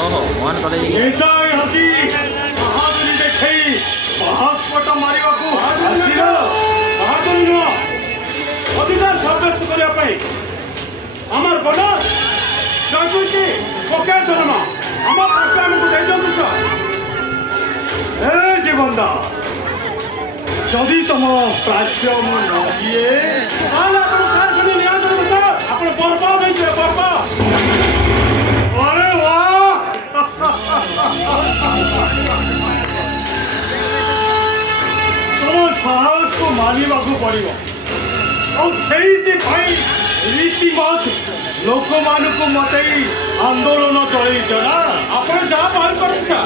ଓହୋ ମହାନ କଲେଜ ନେତାଏ ଆଜି ବାହାଦୁରୀ ଦେଖେଇ ବାହାସ୍ପଟ ମାରିବାକୁ ଆସିଲ। ବାହାଦୁରୀ ନୁହଁ, ଅଧିକାର ସାବ୍ୟସ୍ତ କରିବା ପାଇଁ ଆମର ଗଣ ଜୟପୁରକି ପକାଏ ଧର୍ମ ଆମ ପାଖେ ଆମକୁ ଦେଇଛନ୍ତି। ଏ ଜୀବନଦା, ଯଦି ତମ ପ୍ରାଚ୍ୟ ମୁଁ ନ ଦିଏ ତାହେଲେ ଆପଣ ସାର୍ ଶୁଣି ନିଅନ୍ତୁ ସାର୍, ଆପଣ ବର୍ବାଦ ହେଇଯିବେ ବର୍ବାଦ। अरे वाह तुम साहस को मानिबा को पड़िबो और सेहिति भाई रीतिमत लोक मान को मतई आंदोलन चलई जरा आपण जा बाहर करता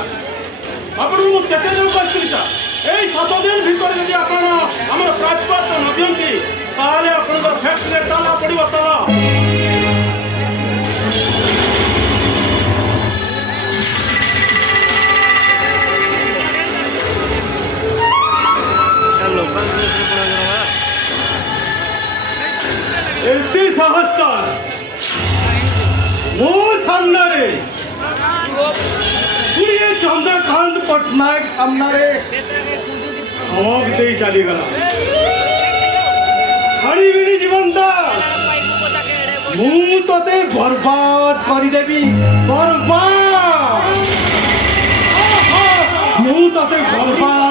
आपण मु चेते जो करता एई 7 दिन भीतर यदि आपण हमर प्राचपात न दियंती ताले आपण फैक्ट्री ताला पड़िबो ताला। एते साहसता मो सामने पूरे चंद्रकांत पटनायक सामने धमक दे चली गला छाड़ी बिनी जीवनदा मु तते बर्बाद करी देबी बर्बाद मु तते बर्बाद